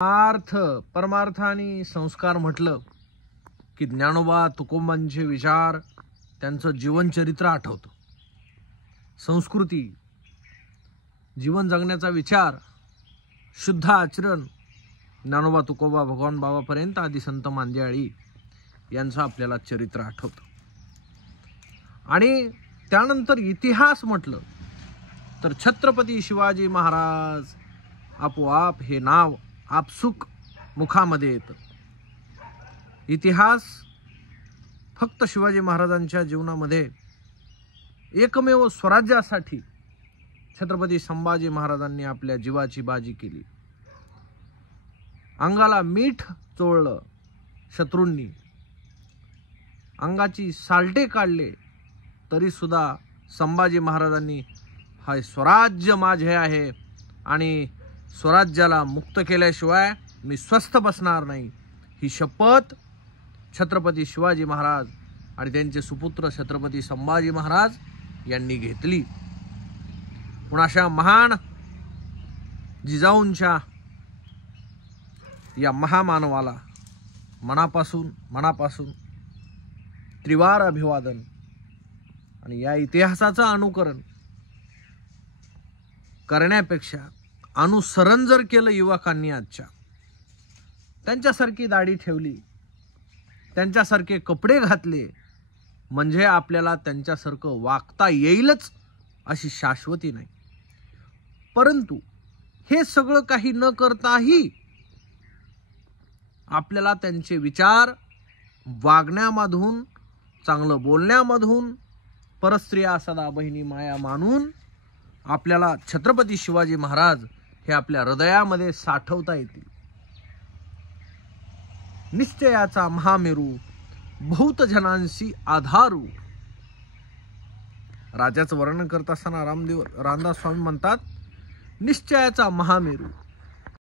परमार्थ आणि संस्कार म्हटलं की ज्ञानोबा तुकोबांचे विचार, त्यांचं जीवनचरित्र आठवतं. संस्कृती, जीवन जगण्याचा विचार, शुद्ध आचरण ज्ञानोबा तुकोबा भगवान बाबापर्यंत आदी संत मांदियाळी यांचं आपल्याला चरित्र आठवतं. आणि त्यानंतर इतिहास म्हटलं तर छत्रपती शिवाजी महाराज आपोआप हे नाव आपसुक मुखामध्ये येतं. इतिहास फक्त शिवाजी महाराजांच्या जीवनामध्ये एकमेव स्वराज्यासाठी छत्रपती संभाजी महाराजांनी आपल्या जीवाची बाजी केली. अंगाला मीठ चोळलं शत्रूंनी, अंगाची सालटे काढले, तरी सुद्धा संभाजी महाराजांनी हा स्वराज्य माझे आहे आणि स्वराज्याला मुक्त केल्याशिवाय मी स्वस्थ बसणार नाही, ही शपथ छत्रपती शिवाजी महाराज आणि त्यांचे सुपुत्र छत्रपती संभाजी महाराज यांनी घेतली. पण अशा महान जिजाऊंच्या या महामानवाला मनापासून त्रिवार अभिवादन. आणि या इतिहासाचं अनुकरण करण्यापेक्षा अनुसरण जर केलं युवकांनी आजच्या, त्यांच्यासारखी दाढी ठेवली, त्यांच्यासारखे कपडे घातले, म्हणजे आपल्याला त्यांच्यासारखं वागता येईलच अशी शाश्वती नाही. परंतु हे सगळं काही न करताही आपल्याला त्यांचे विचार वागण्यामधून, चांगलं बोलण्यामधून, परस्त्रिया सदा बहिणी माया मानून आपल्याला छत्रपती शिवाजी महाराज हे आपल्या हृदयामध्ये साठवता येतील. निश्चयाचा महामेरू बहुत जनांशी आधारू. राजाचं वर्णन करत असताना रामदास स्वामी म्हणतात, निश्चयाचा महामेरू